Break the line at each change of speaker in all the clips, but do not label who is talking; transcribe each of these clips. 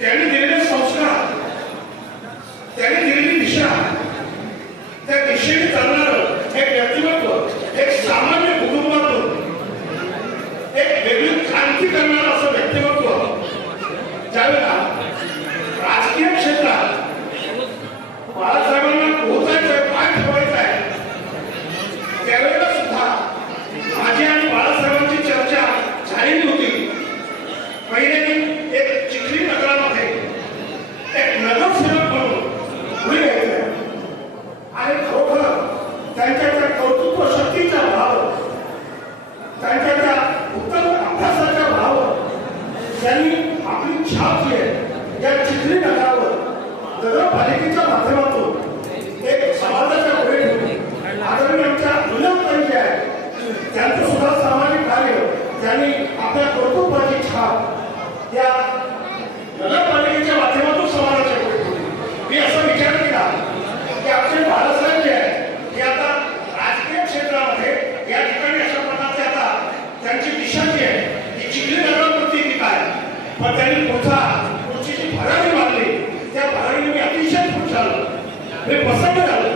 त्यांनी दिलेले संस्कार त्यांनी दिलेली दिशा त्या दिशेने चालणार पण त्यांनी पुढचा खुर्चीची भरारी मारली त्या भरारीने मी अतिशय खुश झालो. मी प्रसन्न झालं.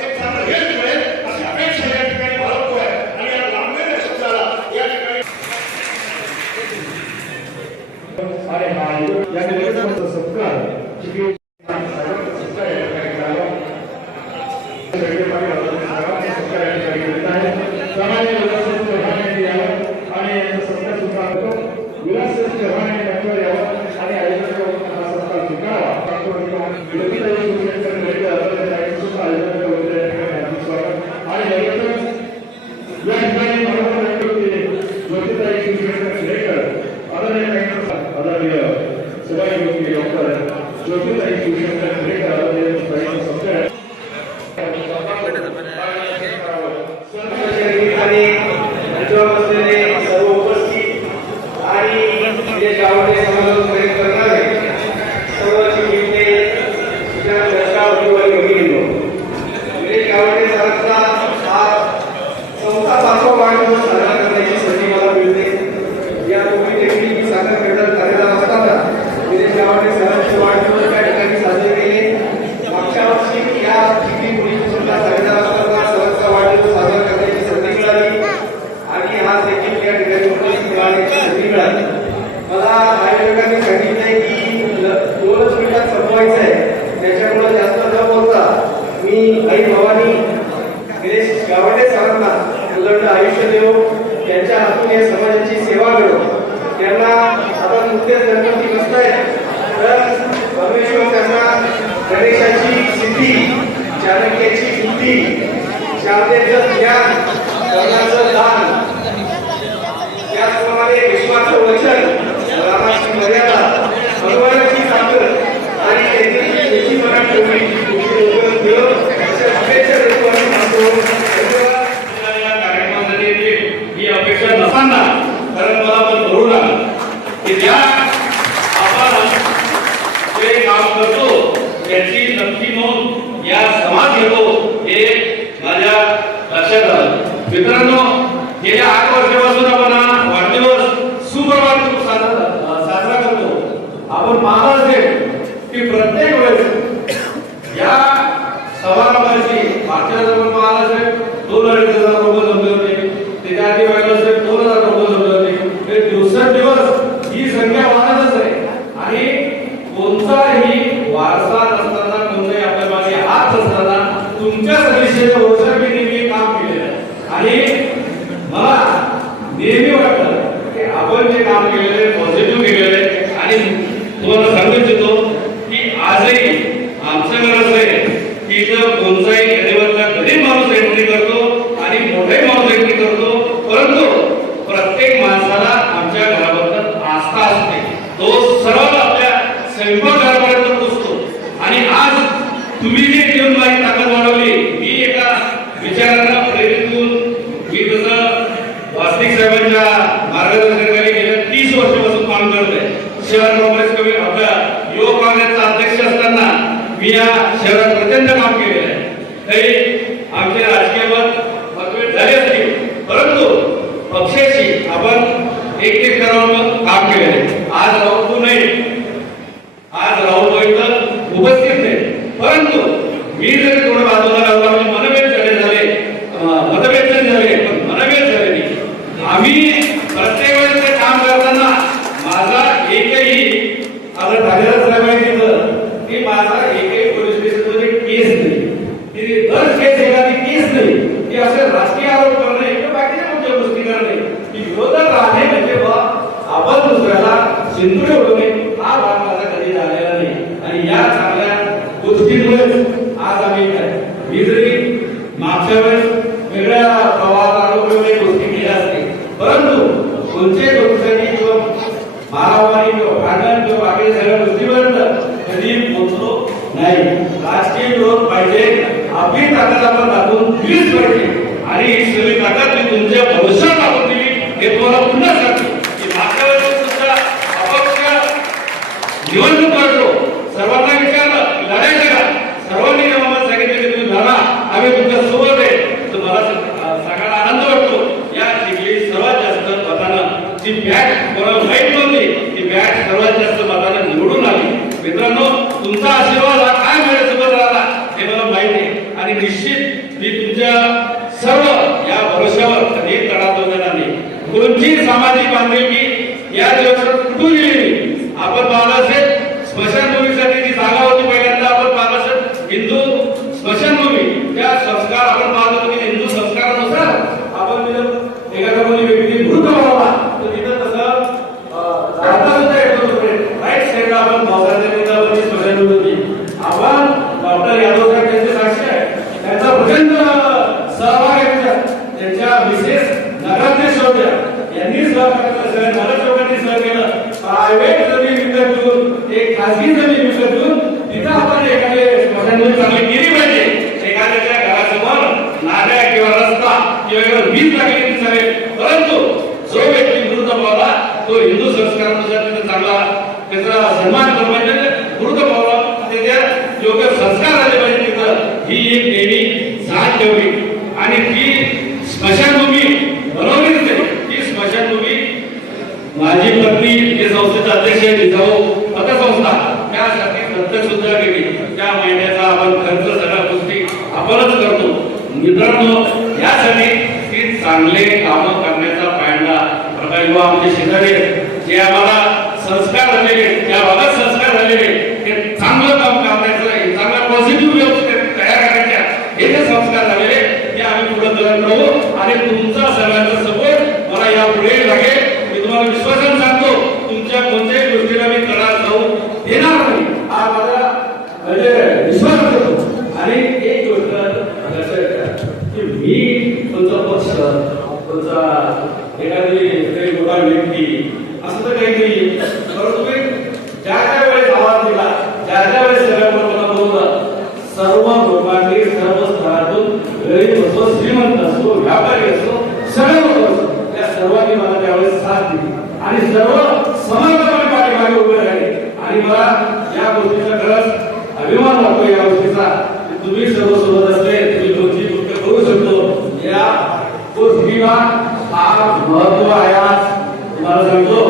కాబట్టి การเล่นเรื่องยากผานเรื่องด้าน 我们三个最多。काही आमचे
राजकीय मत मतभेद झाले असतील. परंतु पक्षाशी आपण एक एक करावं 진도력 Dios lo guardó. परंतु जो व्यक्ती मृत पावला तो हिंदू संस्कारानुसार चांगला त्याचा सन्मान करून गुरुत्व पावला त्याच्या योग्य संस्कार आले पाहिजे तिथं ही एक शिकले जे आम्हाला संस्कार दिले त्या भागात गरीब असो श्रीमंत असो व्यापारी असो सगळे लोक असो त्या सर्वांनी मला त्यावेळेस साथ दिली. आणि सर्व समर्थपणे पाठीमागे उभे राहिले. आणि मला या गोष्टीचा खरंच अभिमान वाटतो या गोष्टीचा तुम्ही सर्व सोबत असले तुम्ही कोणती गोष्ट करू शकतो. या गोष्टीला फार महत्त्व आहे आज. तुम्हाला सांगतो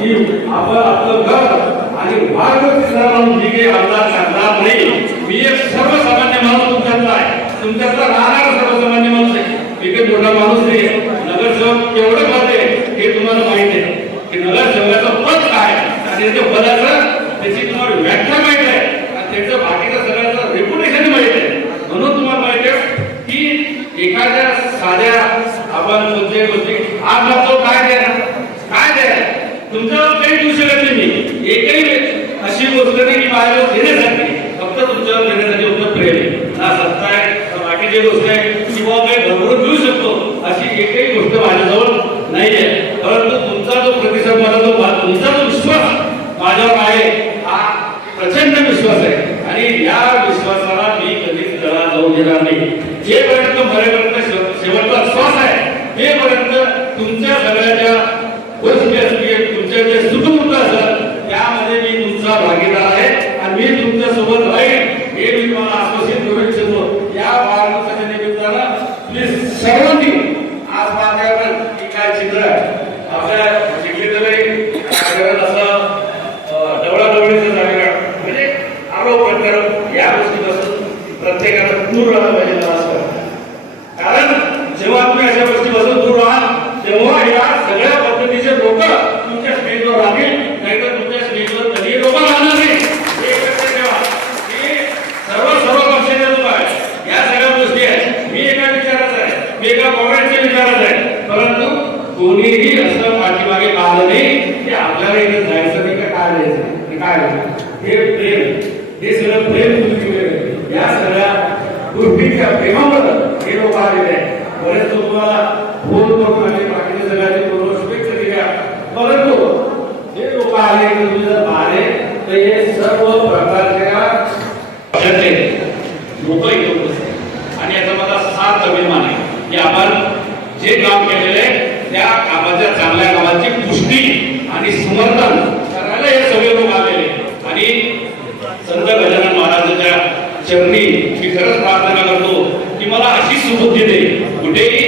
की आपण आपलं घर आणि वाढ जी काही अंदाज सांगणार नाही. मी एक सर्वसामान्य सर्वसामान्य माणूस आहे. मी काही मोठा माणूस नाही नगरसेवक केवढं पद आहे हे तुम्हाला माहिती आहे. की नगरसेवकाचं पद काय? आणि त्याच्या पदाचं त्याची तुम्हाला व्याख्या माहिती आहे. आणि त्याचं बाकीचं सगळ्याचं रेप्युटेशन माहिती आहे. म्हणून तुम्हाला माहिती आहे की एखाद्या साध्या आपण कोणत्याही गोष्टी आज लागतो काय द्या? काय द्या? तुमच्यावर काही देऊ शकत नाही मी. एकही अशी गोष्ट नाही की माझ्यावर देण्यासाठी फक्त तुमच्यावर देण्यासाठी फक्त प्रेम आहे. ना सत्ता आहे. ना गोष्ट आहे किंवा काही घरभरून घेऊ शकतो अशी एकही गोष्ट माझ्याजवळ नाही आहे परंतु तुमचा जो प्रतिसाद मला जो तुमचा जो विश्वास माझ्यावर आहे हा प्रचंड विश्वास आहे आणि या विश्वासाला मी कधीच जरा जाऊ देणार नाही जेपर्यंत मरेपर्यंत शेव- शेवटचा श्वास आहे तेपर्यंत तुमच्या सगळ्याच्या गोष्टी असतील तुमच्या जे सुखदुःख असतात त्यामध्ये मी तुमचा भागीदार आहे आणि मी तुमच्यासोबत राहील हे मी तुम्हाला आश्वासित करू इच्छितो या वाढदिवसाच्या निमित्तानं प्लीज सर्वांनी आज माझ्याकडे ही काय चित्र आहे आपल्या चिखलीमध्ये साधारण असं डवळाडवळीचं जागा म्हणजे आरोप प्रत्यारोप या गोष्टीपासून प्रत्येकाचं दूर राहिलं पाहिजे मला असं वाटतं. कारण जेव्हा तुम्ही अशा गोष्टीपासून दूर राहाल तेव्हा या सगळ्या पद्धतीचे लोक तुमच्या स्टेजवर राहतील नाहीतर तुमच्या स्टेजवर कधी लोक राहणार नाही हे लक्षात ठेवा की सर्व सर्व पक्षाचे लोक आहेत या सगळ्या गोष्टी आहेत मी एका विचाराचा आहे मी एका काँग्रेसच्या विचाराचा आहे परंतु कोणीही असं पाठीमागे आलं नाही की आपल्याला इथे जायचं नाही का काय द्यायचं हे काय द्यायचं? हे प्रेम हे सगळं प्रेम तुम्ही दिलेलं आहे. या सगळ्या गोष्टीच्या प्रेमावर हे लोक आलेले आहेत बरेच लोक तुम्हाला फोन करून आले बाकीच्या सगळ्यांनी पूर्व शुभेच्छा दिल्या परंतु हे लोक आले की तुम्ही जर आले तर हे सर्व प्रकारच्या पक्षाचे लोक इथे उपस्थित आहेत. आणि याचा मला सार्थ अभिमान आहे की आपण जे काम केलेले आहे, त्या कामाच्या चांगल्या कामाची पुष्टी आणि समर्थन करायला हे सगळे लोक आलेले आहेत. आणि संत गजानन महाराजांच्या चरणी मी खरंच प्रार्थना करतो की मला अशी सुबुद्धी दे कुठेही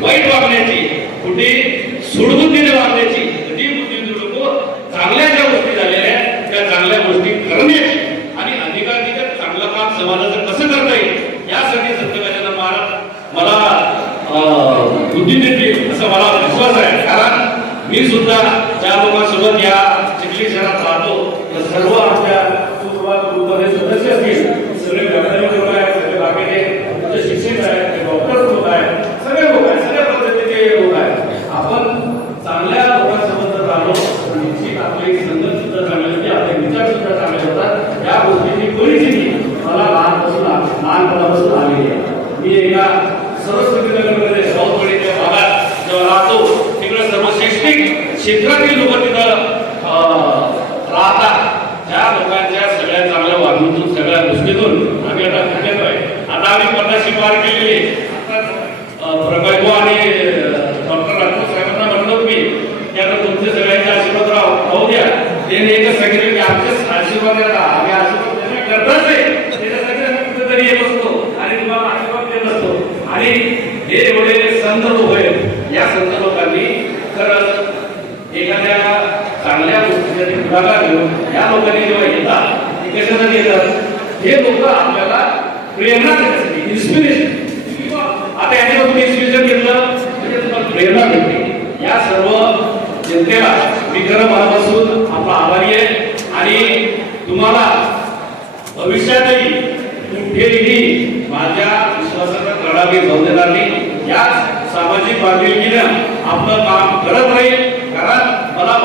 वाईट वागण्याची कुठेही सुडबुद्धीने वागण्याची कधी बुद्धी देऊ नको चांगल्या ज्या गोष्टी झालेल्या आहेत त्या चांगल्या गोष्टी करण्याची आणि अधिकाधिक चांगलं काम समाजाचं कसं करता येईल यासाठी संत गजानन महाराज मला अं, बुद्धी देतील असं मला विश्वास आहे कारण मी सुद्धा ज्या लोकांसोबत या चिखली शहरात राहतो त्या सर्व आमच्या कुटुंबात ग्रुपमध्ये सदस्य असतील सगळे व्यावसायिक लोक आहेत सगळे बाकीचे उच्च शिक्षित आहेत ते डॉक्टर लोक आहेत सगळे लोक आहेत सगळ्या पद्धतीचे लोक आहेत आपण चांगल्या लोकांसोबत जर राहिलो तर निश्चित आपले संगत सुद्धा चांगले होते आपले विचार सुद्धा चांगले होतात या गोष्टीची परिस्थिती मला लहानपासून लहानपणापासून आलेली आहे मी एका सरस्वती नगरमध्ये साऊथकडीच्या भागात जेव्हा राहतो तिकडे सर्व शैक्षणिक क्षेत्रातील लोक तिथं अं, राहतात. त्या लोकांच्या सगळ्या चांगल्या वागणूक सगळ्या गोष्टीतून आम्ही आता शिकत आहे. आता आम्ही पन्नाशी पार केलेली प्रकल्प आणि डॉक्टर राजपूत साहेबांना म्हणलो मी की आता तुमचे सगळ्यांचे आशीर्वाद राहू द्या. त्यांनी एकच सांगितलं की आमचे आशीर्वाद द्या आम्ही आशीर्वाद देणं करताच आहे. त्याच्यासाठी कुठेतरी येत असतो आणि तुम्हाला आशीर्वाद देत असतो. आणि हे एवढे संत लोक आहेत. या संत लोकांनी खरंच एखाद्या चांगल्या गोष्टीसाठी पुढाकार घेऊन या लोकांनी जेव्हा येतात ते कशासाठी येतात? हे लोक आपल्याला प्रेरणा देण्यासाठी इन्स्पिरेशन आता याच्यावर तुम्ही इन्स्पिरेशन घेतलं म्हणजे तुम्हाला प्रेरणा भेटते. या सर्व जनतेला मी खरं मनापासून आपला आभारी आहे. आणि तुम्हाला भविष्यातही कुठेही माझ्या विश्वासाचा कडावी जाऊ देणार नाही. या सामाजिक बांधिलकीनं आपलं काम करत राहील. कारण मला